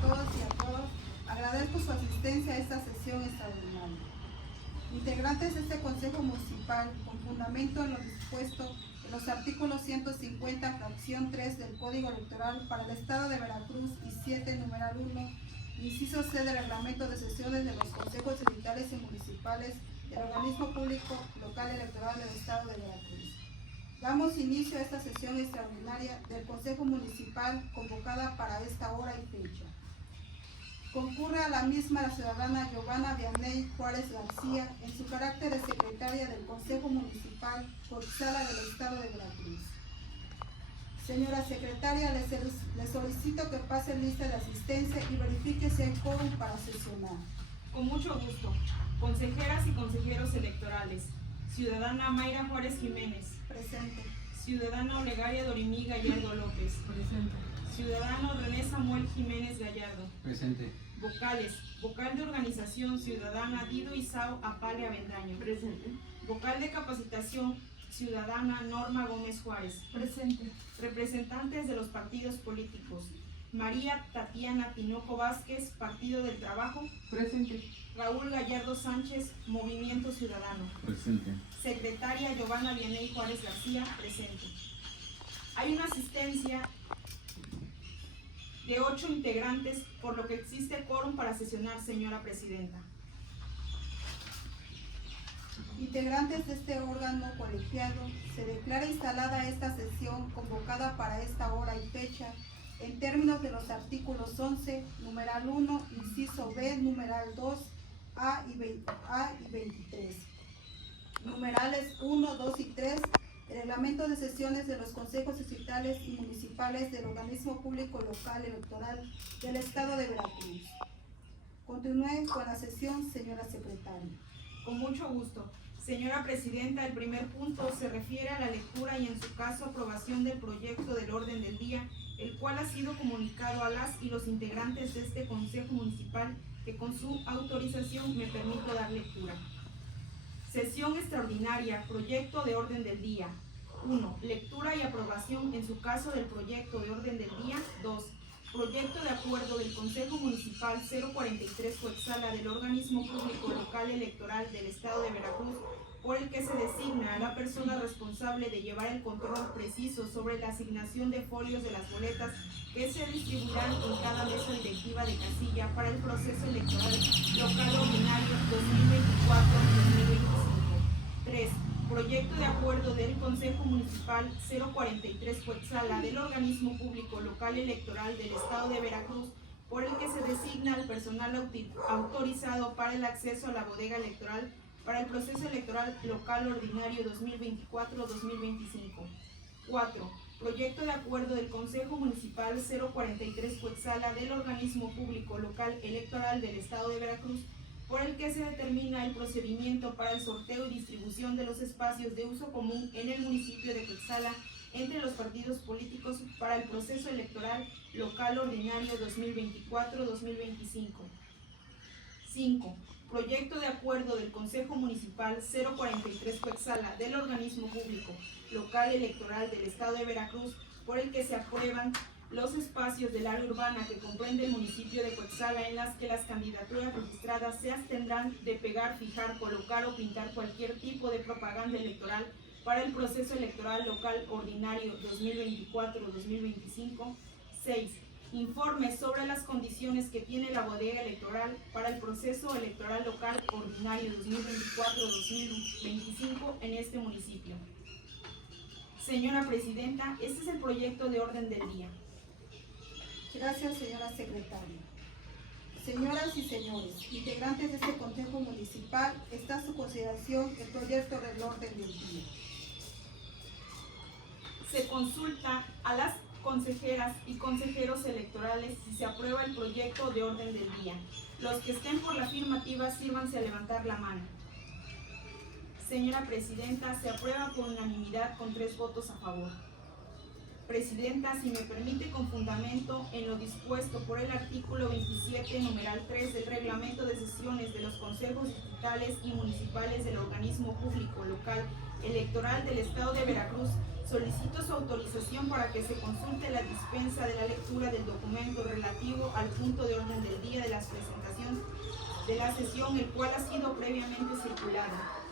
todos y a todas. Agradezco su asistencia a esta sesión extraordinaria. Integrantes de este Consejo Municipal, con fundamento en lo dispuesto en los artículos 150, fracción 3 del Código Electoral para el Estado de Veracruz y 7, numeral 1, inciso C del Reglamento de Sesiones de los Consejos Distritales y Municipales del Organismo Público Local Electoral del Estado de Veracruz. Damos inicio a esta sesión extraordinaria del Consejo Municipal convocada para esta hora y fecha. Concurre a la misma la ciudadana Giovanna Vianney Juárez García en su carácter de secretaria del Consejo Municipal Coaxala del Estado de Veracruz. Señora secretaria, le solicito que pase lista de asistencia y verifique si hay quórum para sesionar. Con mucho gusto. Consejeras y consejeros electorales. Ciudadana Mayra Juárez Jiménez. Presente. Ciudadana Olegaria Dorimí Gallardo López. Presente. Ciudadano René Samuel Jiménez Gallardo. Presente. Vocales. Vocal de organización ciudadana Dido Isao Apale Avendaño. Presente. Vocal de capacitación ciudadana Norma Gómez Juárez. Presente. Representantes de los partidos políticos. María Tatiana Tinoco Vázquez, Partido del Trabajo. Presente. Raúl Gallardo Sánchez, Movimiento Ciudadano. Presente. Secretaria Giovanna Vianney Juárez García, presente. Hay una asistencia de 8 integrantes, por lo que existe quórum para sesionar, señora presidenta. Integrantes de este órgano colegiado, se declara instalada esta sesión convocada para esta hora y fecha en términos de los artículos 11, numeral 1, inciso B, numeral 2, A y 23, numerales 1, 2 y 3, Reglamento de sesiones de los consejos distritales y municipales del Organismo Público Local Electoral del Estado de Veracruz. Continúe con la sesión, señora secretaria. Con mucho gusto. Señora presidenta, el primer punto se refiere a la lectura y en su caso aprobación del proyecto del orden del día, el cual ha sido comunicado a las y los integrantes de este Consejo Municipal, que con su autorización me permito dar lectura. Sesión extraordinaria, proyecto de orden del día. 1. Lectura y aprobación en su caso del proyecto de orden del día. 2. Proyecto de acuerdo del Consejo Municipal 043 Coaxala del Organismo Público Local Electoral del Estado de Veracruz, por el que se designa a la persona responsable de llevar el control preciso sobre la asignación de folios de las boletas que se distribuirán en cada mesa directiva de casilla para el proceso electoral local ordinario 2024-2025. 3. Proyecto de acuerdo del Consejo Municipal 043 Coaxala del Organismo Público Local Electoral del Estado de Veracruz, por el que se designa al personal autorizado para el acceso a la bodega electoral para el proceso electoral local ordinario 2024-2025. 4. Proyecto de acuerdo del Consejo Municipal 043 Coaxala del Organismo Público Local Electoral del Estado de Veracruz, por el que se determina el procedimiento para el sorteo y distribución de los espacios de uso común en el municipio de Coaxala entre los partidos políticos para el proceso electoral local ordinario 2024-2025. 5. Proyecto de acuerdo del Consejo Municipal 043 Coaxala del Organismo Público Local Electoral del Estado de Veracruz, por el que se aprueban los espacios del área urbana que comprende el municipio de Coaxala, en las que las candidaturas registradas se abstendrán de pegar, fijar, colocar o pintar cualquier tipo de propaganda electoral para el proceso electoral local ordinario 2024-2025. 6. Informe sobre las condiciones que tiene la bodega electoral para el proceso electoral local ordinario 2024-2025 en este municipio. Señora presidenta, este es el proyecto de orden del día. Gracias, señora secretaria. Señoras y señores, integrantes de este Consejo Municipal, está a su consideración el proyecto del orden del día. Se consulta a las consejeras y consejeros electorales si se aprueba el proyecto de orden del día. Los que estén por la afirmativa, sírvanse a levantar la mano. Señora presidenta, se aprueba por unanimidad con 3 votos a favor. Presidenta, si me permite, con fundamento en lo dispuesto por el artículo 27, numeral 3 del reglamento de sesiones de los consejos distritales y municipales del organismo público local electoral del Estado de Veracruz, solicito su autorización para que se consulte la dispensa de la lectura del documento relativo al punto de orden del día de la presentación de la sesión, el cual ha sido previamente circulado.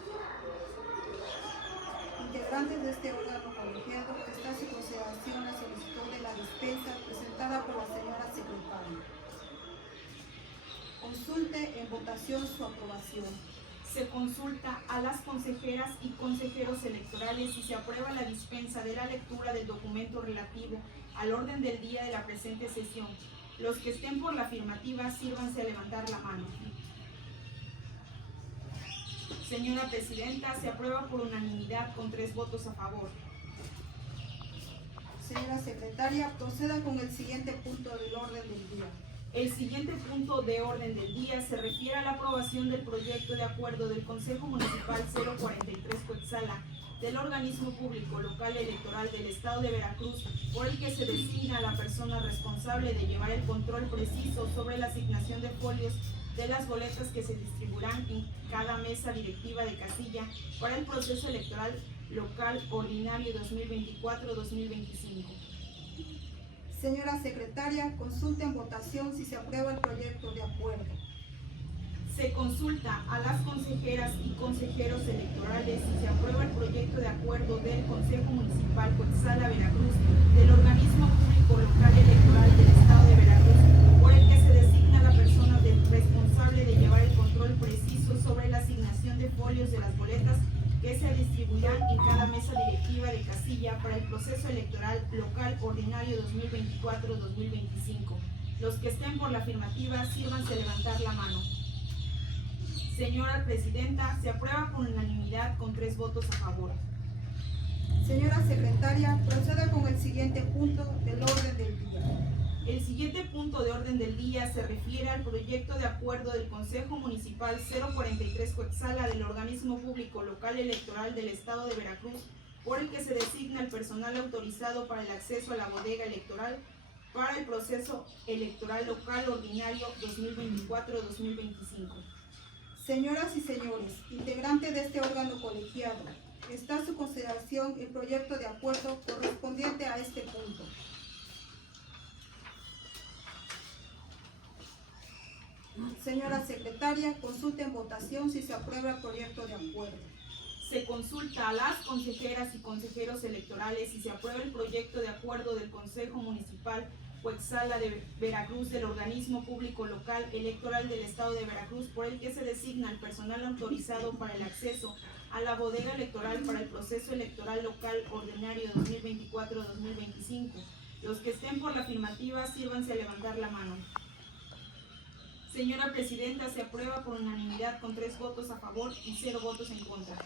Integrantes de este órgano colegiado, está a su consideración la solicitud de la dispensa presentada por la señora secretaria. Consulte en votación su aprobación. Se consulta a las consejeras y consejeros electorales si se aprueba la dispensa de la lectura del documento relativo al orden del día de la presente sesión. Los que estén por la afirmativa, sírvanse a levantar la mano. Señora Presidenta, se aprueba por unanimidad con 3 votos a favor. Señora Secretaria, proceda con el siguiente punto del orden del día. El siguiente punto de orden del día se refiere a la aprobación del proyecto de acuerdo del Consejo Municipal 043 Coetzalan del organismo público local electoral del Estado de Veracruz, por el que se designa a la persona responsable de llevar el control preciso sobre la asignación de folios de las boletas que se distribuirán en cada mesa directiva de casilla para el proceso electoral local ordinario 2024-2025. Señora Secretaria, consulte en votación si se aprueba el proyecto de acuerdo. Se consulta a las consejeras y consejeros electorales si se aprueba el proyecto de acuerdo del Consejo Municipal Coetzalan Veracruz del organismo público local electoral del Estado de Veracruz, por el que se designa la persona responsable de llevar el control preciso sobre la asignación de folios de las boletas que se distribuirán en cada mesa directiva de casilla para el proceso electoral local ordinario 2024-2025. Los que estén por la afirmativa, sírvanse a levantar la mano. Señora Presidenta, se aprueba por unanimidad con 3 votos a favor. Señora Secretaria, proceda con el siguiente punto del orden del día. El siguiente punto de orden del día se refiere al proyecto de acuerdo del Consejo Municipal 043 Coetzalan del organismo público local electoral del Estado de Veracruz, por el que se designa el personal autorizado para el acceso a la bodega electoral para el proceso electoral local ordinario 2024-2025. Señoras y señores, integrantes de este órgano colegiado, está a su consideración el proyecto de acuerdo correspondiente a este punto. Señora Secretaria, consulte en votación si se aprueba el proyecto de acuerdo. Se consulta a las consejeras y consejeros electorales si se aprueba el proyecto de acuerdo del Consejo Municipal Coetzalan de Veracruz del organismo público local electoral del Estado de Veracruz, por el que se designa el personal autorizado para el acceso a la bodega electoral para el proceso electoral local ordinario 2024-2025. Los que estén por la afirmativa, sírvanse a levantar la mano. Señora Presidenta, se aprueba por unanimidad con 3 votos a favor y 0 votos en contra.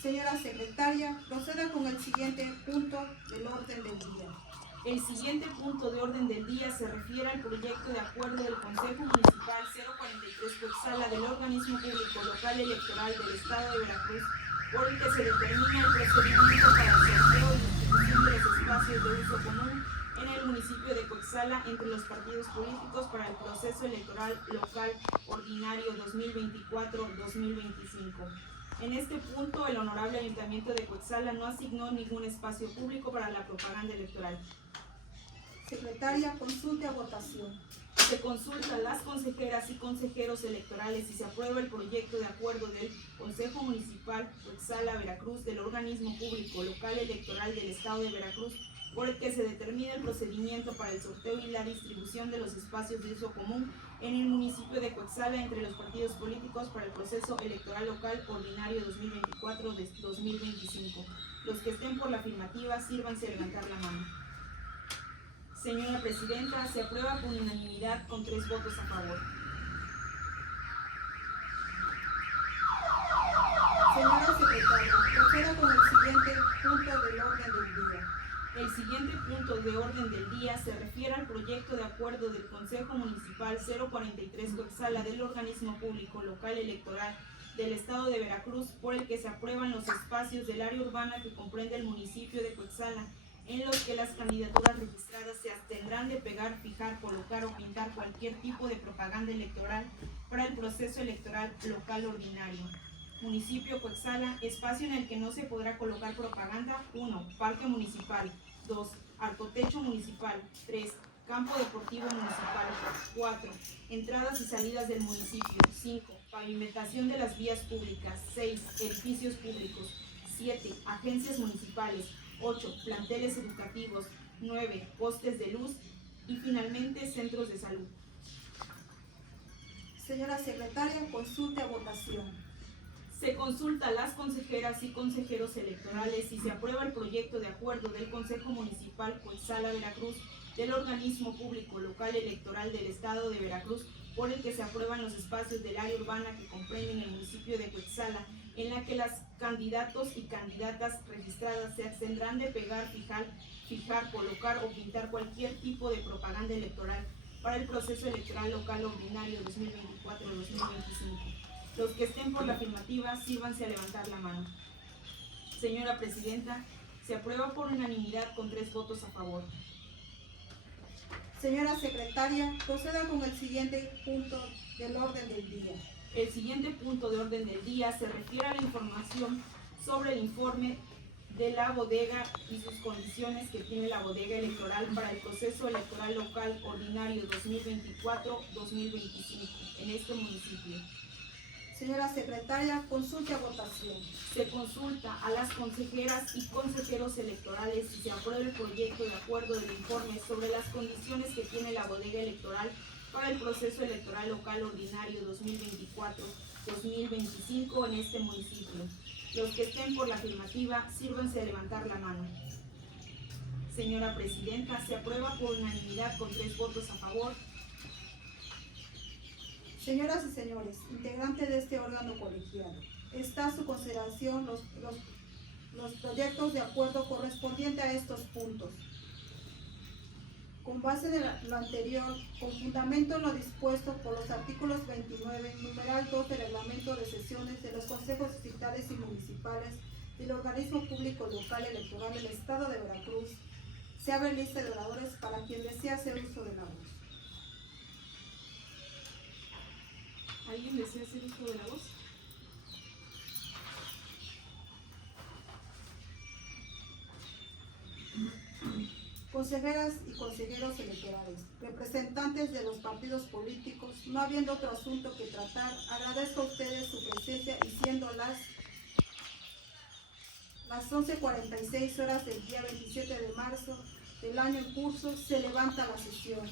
Señora Secretaria, proceda con el siguiente punto del orden del día. El siguiente punto de orden del día se refiere al proyecto de acuerdo del Consejo Municipal 043 Coetzalan del organismo público local electoral del Estado de Veracruz, por el que se determina el procedimiento para el sorteo y distribución de los espacios de uso común en el municipio de Coetzalan entre los partidos políticos para el proceso electoral local ordinario 2024-2025. En este punto, el Honorable Ayuntamiento de Coetzalan no asignó ningún espacio público para la propaganda electoral. Secretaria, consulte a votación. Se consulta a las consejeras y consejeros electorales si se aprueba el proyecto de acuerdo del Consejo Municipal Coetzalan Veracruz del organismo público local electoral del Estado de Veracruz, por el que se determina el procedimiento para el sorteo y la distribución de los espacios de uso común en el municipio de Coetzalan entre los partidos políticos para el proceso electoral local ordinario 2024-2025. Los que estén por la afirmativa, sírvanse a levantar la mano. Señora Presidenta, se aprueba por unanimidad con 3 votos a favor. Señora Secretaria, proceda con el siguiente punto del orden del día. El siguiente punto de orden del día se refiere al proyecto de acuerdo del Consejo Municipal 043 Coetzalan del organismo público local electoral del Estado de Veracruz, por el que se aprueban los espacios del área urbana que comprende el municipio de Coetzalan en los que las candidaturas registradas se abstendrán de pegar, fijar, colocar o pintar cualquier tipo de propaganda electoral para el proceso electoral local ordinario. Municipio Coetzalan, espacio en el que no se podrá colocar propaganda. 1. Parque municipal. 2. Arcotecho municipal. 3. Campo deportivo municipal. 4. Entradas y salidas del municipio. 5. Pavimentación de las vías públicas. 6. Edificios públicos. 7. Agencias municipales. 8. Planteles educativos. 9. Postes de luz. Y finalmente, centros de salud. Señora secretaria, consulte a votación. Se consulta a las consejeras y consejeros electorales y se aprueba el proyecto de acuerdo del Consejo Municipal Coetzalan Veracruz del organismo público local electoral del Estado de Veracruz, por el que se aprueban los espacios del área urbana que comprenden el municipio de Coetzalan, en la que las candidatos y candidatas registradas se abstendrán de pegar, fijar, colocar o pintar cualquier tipo de propaganda electoral para el proceso electoral local ordinario 2024-2025. Los que estén por la afirmativa, sírvanse a levantar la mano. Señora Presidenta, se aprueba por unanimidad con 3 votos a favor. Señora secretaria, proceda con el siguiente punto del orden del día. El siguiente punto de orden del día se refiere a la información sobre el informe de la bodega y sus condiciones que tiene la bodega electoral para el proceso electoral local ordinario 2024-2025 en este municipio. Señora secretaria, consulte a votación. Se consulta a las consejeras y consejeros electorales y se aprueba el proyecto de acuerdo del informe sobre las condiciones que tiene la bodega electoral para el proceso electoral local ordinario 2024-2025 en este municipio. Los que estén por la afirmativa, sírvanse a levantar la mano. Señora Presidenta, se aprueba por unanimidad con 3 votos a favor. Señoras y señores, integrantes de este órgano colegiado, está a su consideración los proyectos de acuerdo correspondientes a estos puntos. Con base en lo anterior, con fundamento en lo dispuesto por los artículos 29, numeral 2 del reglamento de sesiones de los consejos distritales y municipales del organismo público local electoral del Estado de Veracruz, se abre lista de oradores para quien desea hacer uso de la voz. ¿Alguien desea hacer uso de la voz? Consejeras y consejeros electorales, representantes de los partidos políticos, no habiendo otro asunto que tratar, agradezco a ustedes su presencia y siendo las 11:46 horas del día 27 de marzo del año en curso, se levanta la sesión.